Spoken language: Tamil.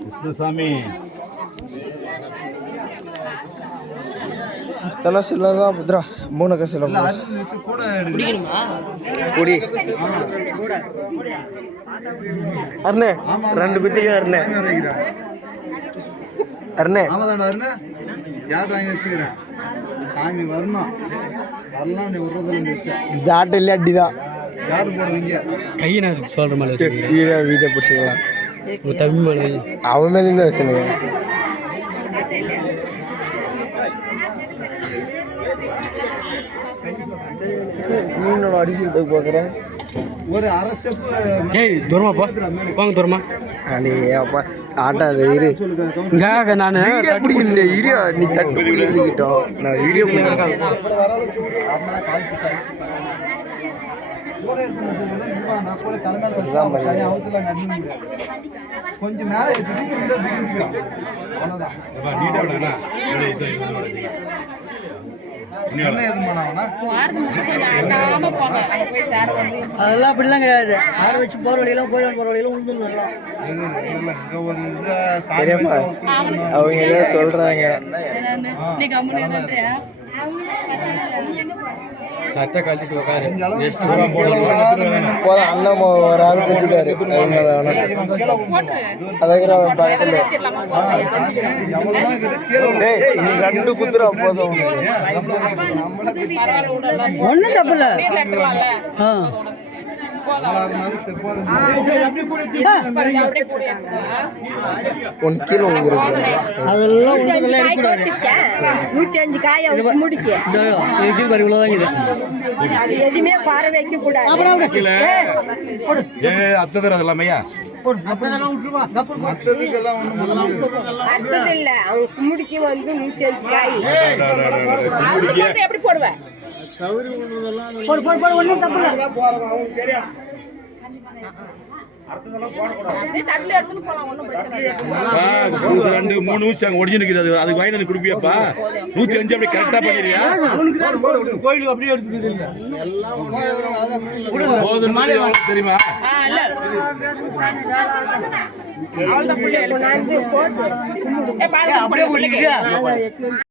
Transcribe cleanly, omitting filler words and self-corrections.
கிருஷ்ணசாமி இத்தனை சில்லதான் புத்ரா மூணு சில குடி அருணே ரெண்டு பித்திக்கு அருணே அருணே சாமி வரணும் வரலாம் நீ விடுறதுல ஜாட்டு இல்லை அடிதான் யாரு போடுவீங்க கையை நான் சொல்கிற மாதிரி வீட்டை பிடிச்சிக்கலாம் தமிழ் மொழி அவன் மேலே இருந்து வச்சுருங்க மீனோட அடிக்கிறதுக்கு பார்க்குறேன் ஒரு அரை ஸ்டெப் ஏய் தூரமா போங்க தூரமா அடே அப்பா ஆட்டாது இரு இங்கே நான் வீடியோ பிடிக்கல இரு நீ தட்டு பிடிக்கிட்டோம் நான் வீடியோ கொஞ்சம் மேல அதெல்லாம் அப்படிலாம் கிடையாது. ஆட வச்சு போற வழியெல்லாம் போற வழியெல்லாம் உழுந்துடணும். அவங்க ஏதோ சொல்றாங்க. சட்டை கழிச்சிட்டு உட்காரு போதும் அண்ணன் ஒரு ஆள் பத்திட்டாரு அதுக்கிற பக்கத்துல நீ ரெண்டு குத்துறா போதும் ஒன்றும் தப்பு இல்லை. ஒன்று கீழே அதெல்லாம் $105 காய முடிக்க எதுவுமே பாறை வைக்க கூடாது. அர்த்தம் இல்ல அவங்க கும்பிடிக்கு வந்து 105 காய் எப்படி போடுவேன் ஒன்றும் தப்பு இல்லை. ரெண்டு மூணு நிமிஷம் ஒடிஞ்சு நிற்குது அதுக்கு வாங்கி வந்து கொடுப்பியாப்பா 105 அப்படி கரெக்டா பண்ணிடுறியா கோயிலுக்கு அப்படியே எடுத்துக்குது தெரியுமா அப்படியே